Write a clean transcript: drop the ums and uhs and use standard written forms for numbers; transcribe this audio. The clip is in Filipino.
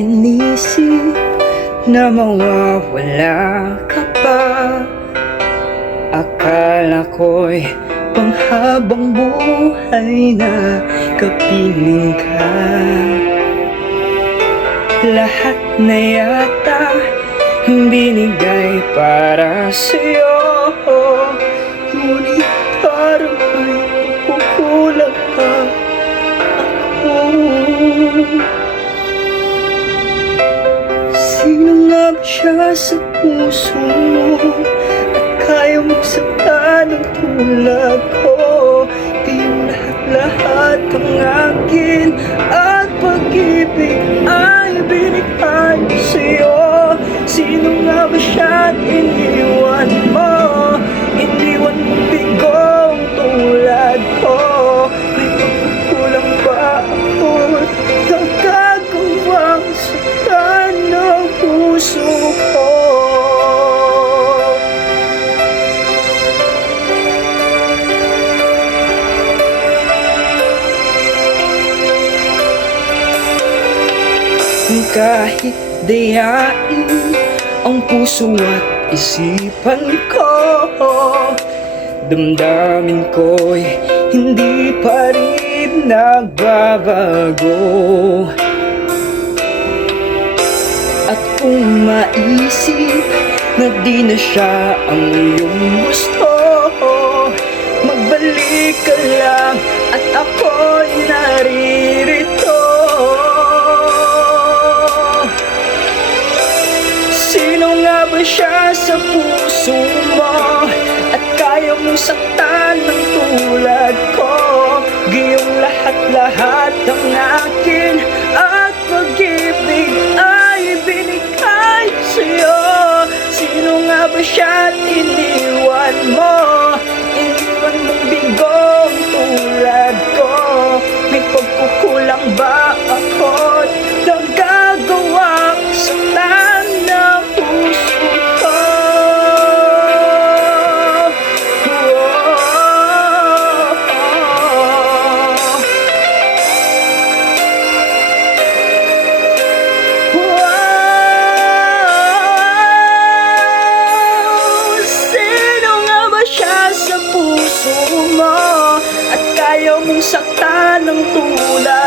inisip na mawawala ka pa. Akala ko'y panghabang buhay na kapiling ka. Lahat na yata binigay para sa'yo, ngunit parang may pagkukulang pa ako. Sino nga ba siya sa puso mo at kaya mong saktan ng tulad ko? Kayong lahat-lahat ang akin at pag-ibig ay binigay sa'yo. Sino nga ba siya at iniwan mo? Iniwan mo bigong tulad ko. May pagkukulang ba ako? Nagagawang saktan ng puso ko. Kahit dayain ang puso at isipan ko, damdamin ko'y hindi pa rin nagbabago. At kung maisip na di na siya ang iyong gusto, magbalik ka lang at ako'y naririto. Sino nga ba siya sa puso mo at kaya mong saktan ng tulad ko? Gayong lahat-lahat ang akin at pag-ibig ay binigay sa'yo. Sino nga ba siya at iniwan mo? Iniwan mong bigong tulad ko. May pagkukulang ba ako? Nagagawa saktan ng puso ko. Sino nga ba siya sa puso mo at kaya mong saktan ng tulad